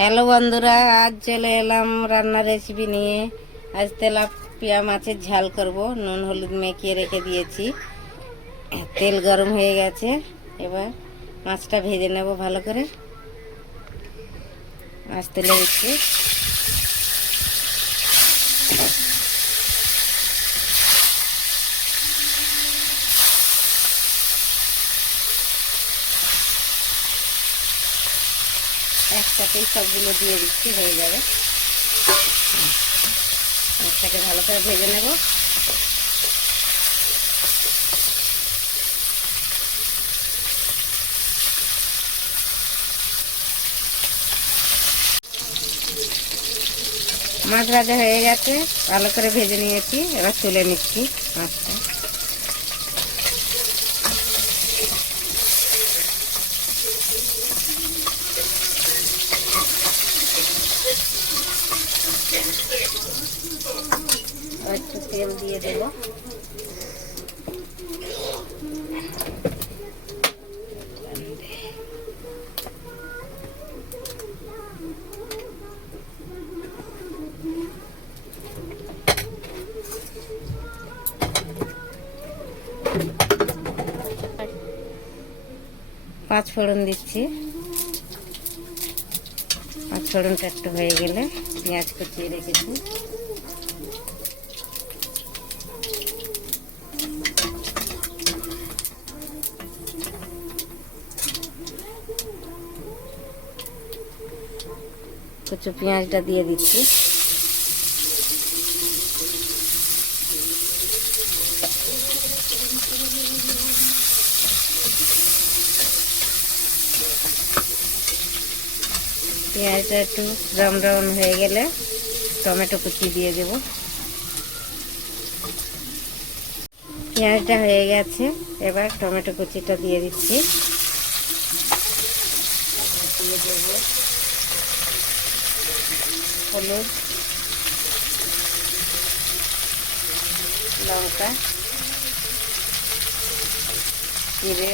Hello বন্ধুরা, আজ চলে এলাম রান্নার রেসিপি নিয়ে। আজ তেলাপিয়া মাছের ঝাল করব। নুন হলুদ মেখে রেখে দিয়েছি, তেল গরম হয়ে গেছে। এবার মাছটা ভেজে নেব ভালো করে। মাছ তুলে দিচ্ছি। একসাথেই সবগুলো দিয়ে দিচ্ছি, হয়ে যাবে। মাছটাকে ভালো করে ভেজে নেব। মাছ ভাজা হয়ে গেছে, ভালো করে ভেজে নিয়েছি। এবার তুলে নিচ্ছি মাছটা। একটু তেল দিয়ে দেবো। পাঁচ ফোড়ন দিচ্ছি। পাঁচ ফোড়নটা একটু হয়ে গেলে পেঁয়াজ কুচিয়ে রেখেছি, কুচো পেঁয়াজটা দিয়ে দিচ্ছি। পেঁয়াজটা একটু ব্রাউন ব্রাউন হয়ে গেলে টমেটো কুচি দিয়ে দেব। পেঁয়াজটা হয়ে গেছে, এবার টমেটো কুচিটা দিয়ে দিচ্ছি। দিয়ে দেব হলুদ, লঙ্কা, জিরে,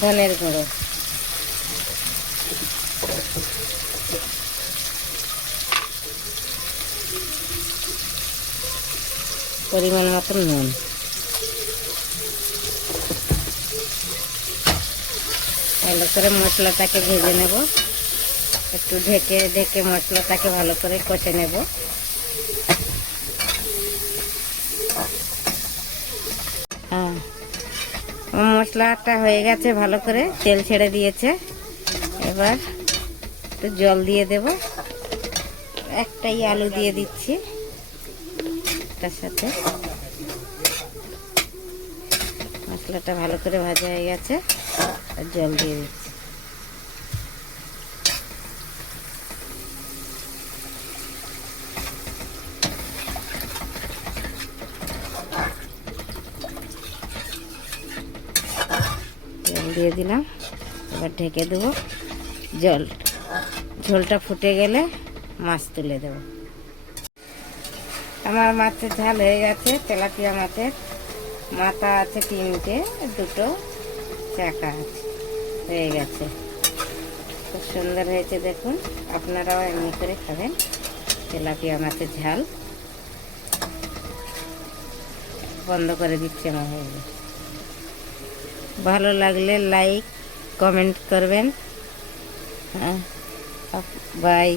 ধনের গুঁড়ো, পরিমাণ মতন নুন। ভালো করে মশলাটাকে ভেজে নেব। একটু ঢেকে ঢেকে মশলাটাকে ভালো করে কষে নেব। হ্যাঁ, মশলাটা হয়ে গেছে, ভালো করে তেল ছেড়ে দিয়েছে। এবার একটু জল দিয়ে দেব। একটাই আলু দিয়ে দিচ্ছি তার সাথে। মশলাটা ভালো করে ভাজা হয়ে গেছে, আর জল দিয়ে দিচ্ছি। জল দিয়ে দিলাম, এবার ঢেকে দেবো। ঝোলটা ফুটে গেলে মাছ তুলে দেব। আমার মাছের ঝাল হয়ে গেছে। তেলাপিয়া মাছের মাথা আছে তিনটে, দুটো চাকা আছে, হয়ে গেছে। খুব সুন্দর হয়েছে, দেখুন। আপনারাও এমনি করে খাবেন তেলাপিয়া মাছের ঝাল। বন্ধ করে দিচ্ছি আমার হয়ে গেছে। ভালো লাগলে লাইক কমেন্ট করবেন। হ্যাঁ, বাই।